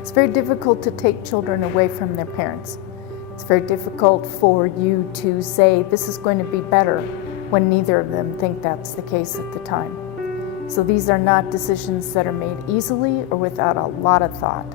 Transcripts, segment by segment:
It's very difficult to take children away from their parents. It's very difficult for you to say this is going to be better when neither of them think that's the case at the time. So these are not decisions that are made easily or without a lot of thought.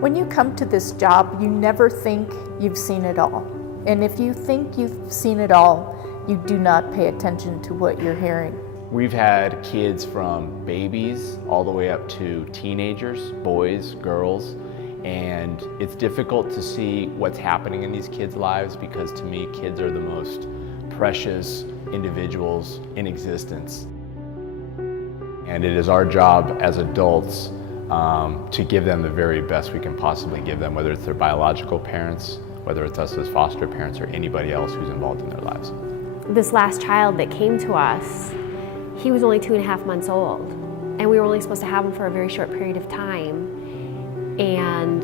When you come to this job, you never think you've seen it all. And if you think you've seen it all, you do not pay attention to what you're hearing. We've had kids from babies all the way up to teenagers, boys, girls, and it's difficult to see what's happening in these kids' lives because to me, kids are the most precious individuals in existence. And it is our job as adults to give them the very best we can possibly give them, whether it's their biological parents, whether it's us as foster parents, or anybody else who's involved in their lives. This last child that came to us, he was only 2.5 months old, and we were only supposed to have him for a very short period of time, and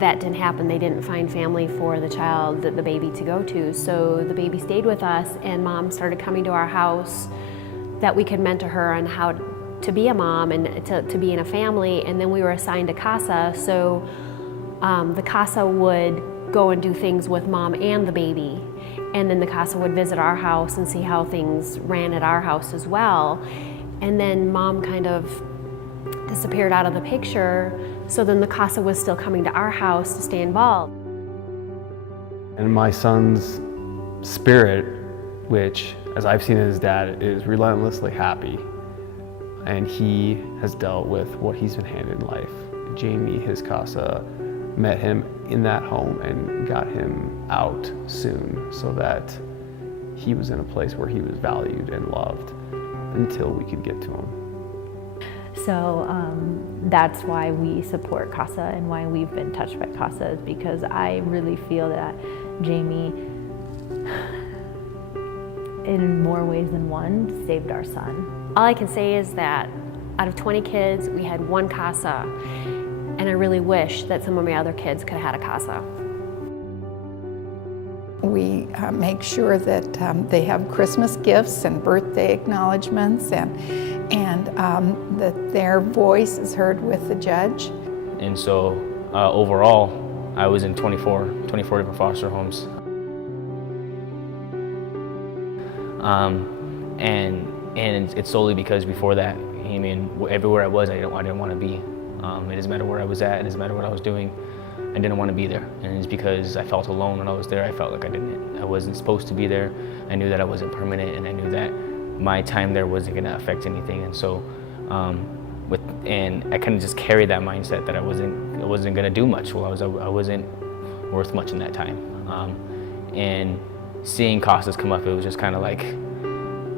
that didn't happen. They didn't find family for the child, the baby, to go to, so the baby stayed with us, and Mom started coming to our house that we could mentor her on how to be a mom and to be in a family. And then we were assigned to CASA, so the CASA would go and do things with Mom and the baby. And then the CASA would visit our house and see how things ran at our house as well. And then Mom kind of disappeared out of the picture, so then the CASA was still coming to our house to stay involved. And my son's spirit, which, as I've seen his dad, is relentlessly happy. And he has dealt with what he's been handed in life. Jamie, his CASA, met him in that home and got him out soon so that he was in a place where he was valued and loved until we could get to him. So that's why we support CASA and why we've been touched by CASA, is because I really feel that Jamie, in more ways than one, saved our son. All I can say is that out of 20 kids, we had one CASA, and I really wish that some of my other kids could have had a CASA. We make sure that they have Christmas gifts and birthday acknowledgments, and that their voice is heard with the judge. And so overall, I was in 24 different foster homes. And it's solely because before that, I mean, everywhere I was, I didn't want to be. It doesn't matter where I was at, it doesn't matter what I was doing, I didn't want to be there. And it's because I felt alone when I was there. I felt like I wasn't supposed to be there. I knew that I wasn't permanent, and I knew that my time there wasn't going to affect anything. And so, and I kind of just carried that mindset that I wasn't going to do much. Well, I wasn't worth much in that time. And seeing CASAs come up, it was just kind of like,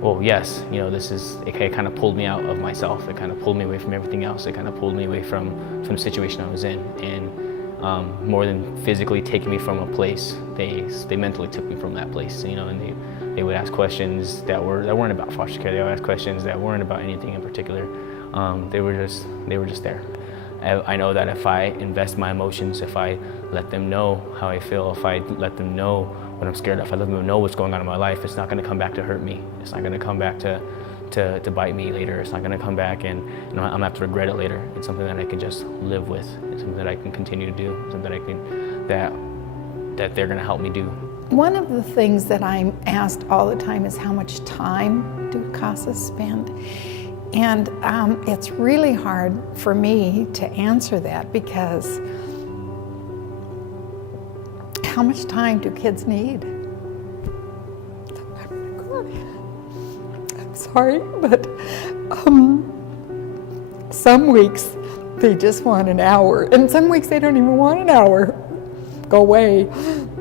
well, yes, you know, it kind of pulled me out of myself. It kind of pulled me away from everything else. It kind of pulled me away from the situation I was in. And more than physically taking me from a place, they mentally took me from that place, you know, and they would ask questions that weren't about foster care. They would ask questions that weren't about anything in particular. They were just there. I know that if I invest my emotions, if I let them know how I feel, if I let them know what I'm scared of, if I let them know what's going on in my life, it's not going to come back to hurt me. It's not going to come back to bite me later. It's not going to come back and I'm going to have to regret it later. It's something that I can just live with. It's something that I can continue to do. Something that they're going to help me do. One of the things that I'm asked all the time is how much time do CASA spend? And it's really hard for me to answer that, because how much time do kids need? I'm sorry, but some weeks they just want an hour, and some weeks they don't even want an hour. Go away.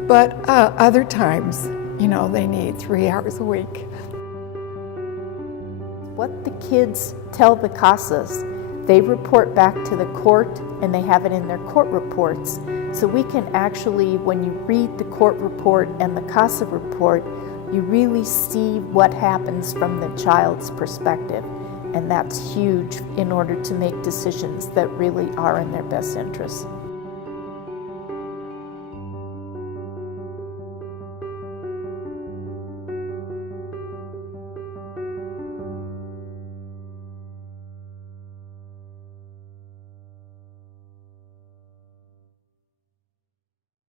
But other times, you know, they need 3 hours a week. What the kids tell the CASAs, they report back to the court, and they have it in their court reports. So we can actually, when you read the court report and the CASA report, you really see what happens from the child's perspective. And that's huge in order to make decisions that really are in their best interest.